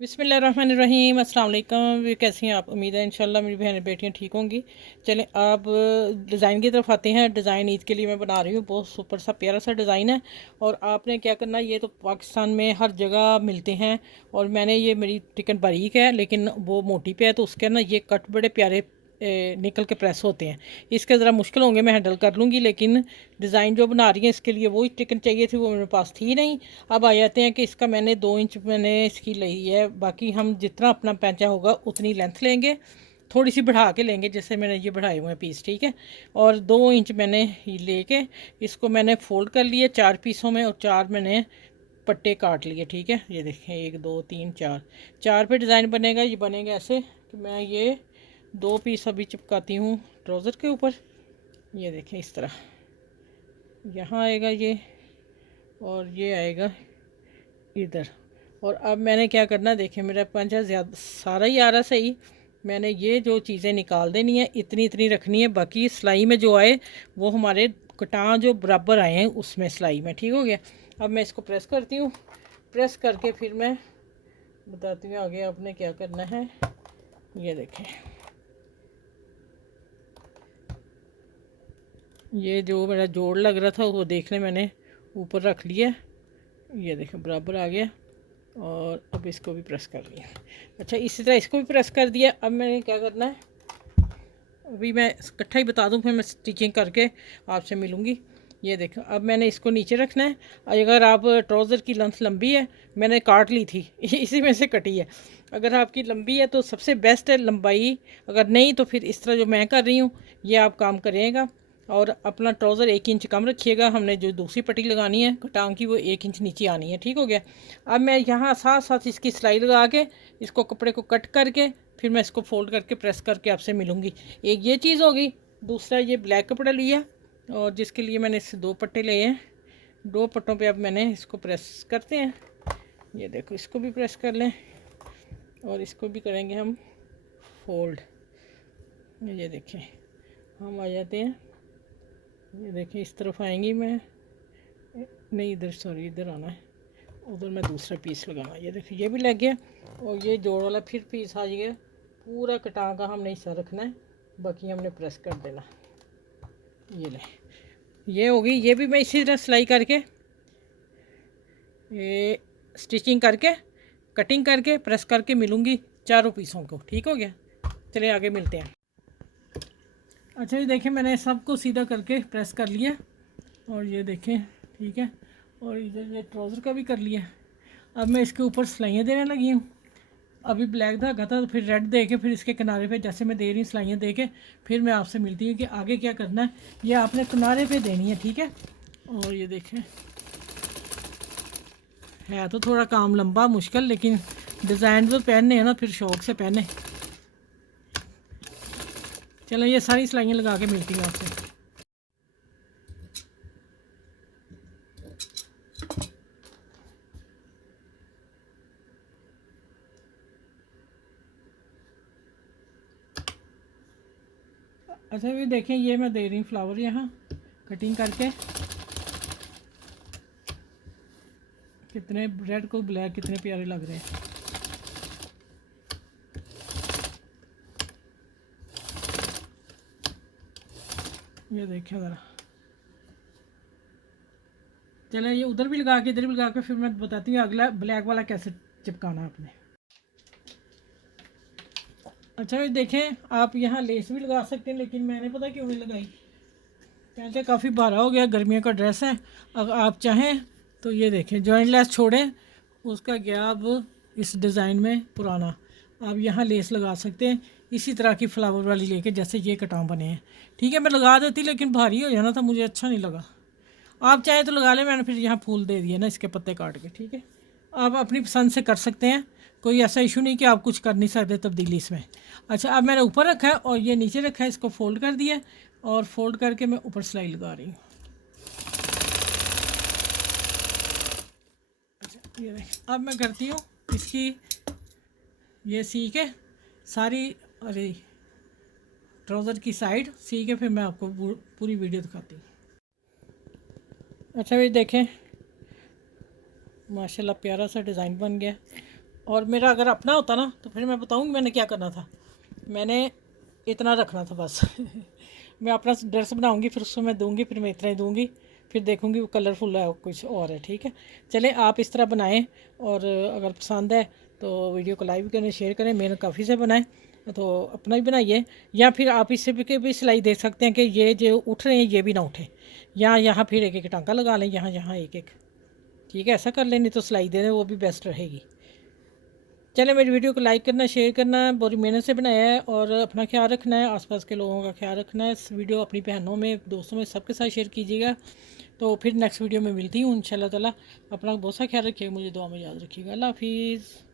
बिस्मिल्लाहिर्रहमानिर्रहीम अस्सलाम वालेकुम। कैसी हैं आप? उम्मीद है इंशाल्लाह मेरी बहनें बेटियां ठीक होंगी। चलें अब डिज़ाइन की तरफ आते हैं। डिज़ाइन ईद के लिए मैं बना रही हूँ, बहुत सुपर सा प्यारा सा डिज़ाइन है। और आपने क्या करना, ये तो पाकिस्तान में हर जगह मिलते हैं। और मैंने ये मेरी चिकन बारीक है लेकिन वो मोटी पे है, तो उसके ना ये कट बड़े प्यारे निकल के प्रेस होते हैं। इसके ज़रा मुश्किल होंगे, मैं हैंडल कर लूँगी, लेकिन डिज़ाइन जो बना रही है इसके लिए वही चिकन चाहिए थी, वो मेरे पास थी नहीं। अब आ जाते हैं कि इसका मैंने 2 इंच मैंने इसकी ली है। बाकी हम जितना अपना पैंचा होगा उतनी लेंथ लेंगे, थोड़ी सी बढ़ा के लेंगे, जैसे मैंने ये बढ़ाए हुए हैं पीस, ठीक है। और 2 इंच मैंने लेके इसको मैंने फ़ोल्ड कर लिए 4 पीसों में, और 4 मैंने पट्टे काट लिए, ठीक है। ये देखें, 1 2 3 4, 4 पे डिज़ाइन बनेगा। ये बनेगा ऐसे कि मैं ये 2 पीस अभी चिपकाती हूँ ट्राउज़र के ऊपर। ये देखें इस तरह, यहाँ आएगा ये, और ये आएगा इधर। और अब मैंने क्या करना, देखें मेरा पंजा ज़्यादा सारा ही आ रहा सही। मैंने ये जो चीज़ें निकाल देनी है, इतनी इतनी रखनी है, बाकी सिलाई में जो आए वो हमारे कटां जो बराबर आए हैं उसमें सिलाई में, ठीक हो गया। अब मैं इसको प्रेस करती हूँ, प्रेस करके फिर मैं बताती हूँ आगे आपने क्या करना है। ये देखें, ये जो मेरा जोड़ लग रहा था वो देखने मैंने ऊपर रख लिया। ये देखें बराबर आ गया, और अब इसको भी प्रेस कर लिया। अच्छा, इसी तरह इसको भी प्रेस कर दिया। अब मैंने क्या करना है, अभी मैं इकट्ठा ही बता दूं, फिर मैं स्टिचिंग करके आपसे मिलूँगी। ये देखो, अब मैंने इसको नीचे रखना है। अगर आप ट्राउज़र की लेंथ लंबी है, मैंने काट ली थी इसी में से कटी है। अगर आपकी लंबी है तो सबसे बेस्ट है लंबाई, अगर नहीं तो फिर इस तरह जो मैं कर रही हूँ ये आप काम करिएगा। और अपना ट्राउज़र 1 इंच कम रखिएगा। हमने जो दूसरी पट्टी लगानी है कटांग की वो 1 इंच नीचे आनी है, ठीक हो गया। अब मैं यहाँ साथ साथ इसकी सिलाई लगा के इसको कपड़े को कट करके फिर मैं इसको फोल्ड करके प्रेस करके आपसे मिलूँगी। एक ये चीज़ होगी। दूसरा ये ब्लैक कपड़ा लिया, और जिसके लिए मैंने इससे 2 पट्टे लिए हैं। 2 पट्टों पे अब मैंने इसको प्रेस करते हैं। ये देखो, इसको भी प्रेस कर लें, और इसको भी करेंगे हम फोल्ड। ये देखें, हम आ जाते हैं। ये देखें, इस तरफ आएंगी मैं, नहीं इधर, सॉरी इधर आना है, उधर मैं दूसरा पीस लगाना। ये देखिए, ये भी लग गया, और ये जोड़ वाला फिर पीस आ गया। पूरा कटा का हमने हिस्सा रखना है, बाकी हमने प्रेस कर देना। ये ले, ये होगी। ये भी मैं इसी तरह सिलाई करके, ये स्टिचिंग करके, कटिंग करके, प्रेस करके मिलूँगी चारों पीसों को, ठीक हो गया। चलिए आगे मिलते हैं। अच्छा, ये देखें मैंने सबको सीधा करके प्रेस कर लिया, और ये देखें, ठीक है। और इधर ये ट्राउज़र का भी कर लिया। अब मैं इसके ऊपर सिलाइयाँ देने लगी हूँ। अभी ब्लैक धागा था, तो फिर रेड दे के फिर इसके किनारे पे जैसे मैं दे रही हूँ सिलाइयाँ दे के, फिर मैं आपसे मिलती हूँ कि आगे क्या करना है। ये आपने किनारे पे देनी है, ठीक है। और ये देखें, है तो थोड़ा काम लंबा मुश्किल, लेकिन डिज़ाइन तो पहनने हैं ना, फिर शौक से पहने। चलो, ये सारी सिलाइयाँ लगा के मिलती हूँ आपसे। अच्छा, ये देखें, ये मैं दे रही हूँ फ्लावर यहाँ कटिंग करके। कितने रेड को ब्लैक कितने प्यारे लग रहे हैं। ये देखें ज़रा। चलो, ये उधर भी लगा के इधर भी लगा के फिर मैं बताती हूँ अगला ब्लैक वाला कैसे चिपकाना है आपने। अच्छा, ये देखें, आप यहाँ लेस भी लगा सकते हैं, लेकिन मैंने पता क्यों नहीं लगाई, क्योंकि काफ़ी भारा हो गया, गर्मियों का ड्रेस है। अगर आप चाहें तो ये देखें, जॉइंट लेस छोड़ें, उसका गया अब इस डिज़ाइन में पुराना। आप यहाँ लेस लगा सकते हैं इसी तरह की फ्लावर वाली लेके, जैसे ये कटाव बने हैं, ठीक है। मैं लगा देती, लेकिन भारी हो जाना था, मुझे अच्छा नहीं लगा। आप चाहें तो लगा लें, मैंने फिर यहाँ फूल दे दिए ना इसके पत्ते काट के, ठीक है। आप अपनी पसंद से कर सकते हैं, कोई ऐसा इशू नहीं कि आप कुछ कर नहीं सकते तब्दीली इसमें। अच्छा, अब मैंने ऊपर रखा है और ये नीचे रखा है, इसको फोल्ड कर दिया, और फोल्ड करके मैं ऊपर सिलाई लगा रही हूँ। अच्छा, ये देखें, अब मैं करती हूँ इसकी, ये सी के सारी, अरे ट्राउज़र की साइड सी के, फिर मैं आपको पूरी वीडियो दिखाती हूँ। अच्छा, ये देखें, माशाल्लाह प्यारा सा डिज़ाइन बन गया। और मेरा अगर अपना होता ना तो फिर मैं बताऊँगी मैंने क्या करना था। मैंने इतना रखना था बस मैं अपना ड्रेस बनाऊँगी, फिर उसको मैं दूँगी, फिर मैं इतना ही दूँगी, फिर देखूँगी वो कलरफुल है कुछ और है। ठीक है, चलें आप इस तरह बनाएं, और अगर पसंद है तो वीडियो को लाइक करें, शेयर करें। मैंने काफ़ी से बनाए तो अपना ही बनाइए, या फिर आप इससे भी सिलाई देख सकते हैं कि ये जो उठ रहे हैं ये भी ना उठे, या यहाँ फिर एक एक टांका लगा लें, यहाँ यहाँ एक एक। ठीक है, ऐसा कर लें, नहीं तो सिलाई दे दें, वो भी बेस्ट रहेगी। चलें, मेरी वीडियो को लाइक करना, शेयर करना, बड़ी मेहनत से बनाया है, और अपना ख्याल रखना है, आसपास के लोगों का ख्याल रखना है। इस वीडियो अपनी बहनों में, दोस्तों में, सबके साथ शेयर कीजिएगा। तो फिर नेक्स्ट वीडियो में मिलती हूँ इंशाल्लाह ताला। अपना बहुत सा ख्याल रखिएगा, मुझे दुआ में याद रखिएगा। अल्लाह हाफिज़।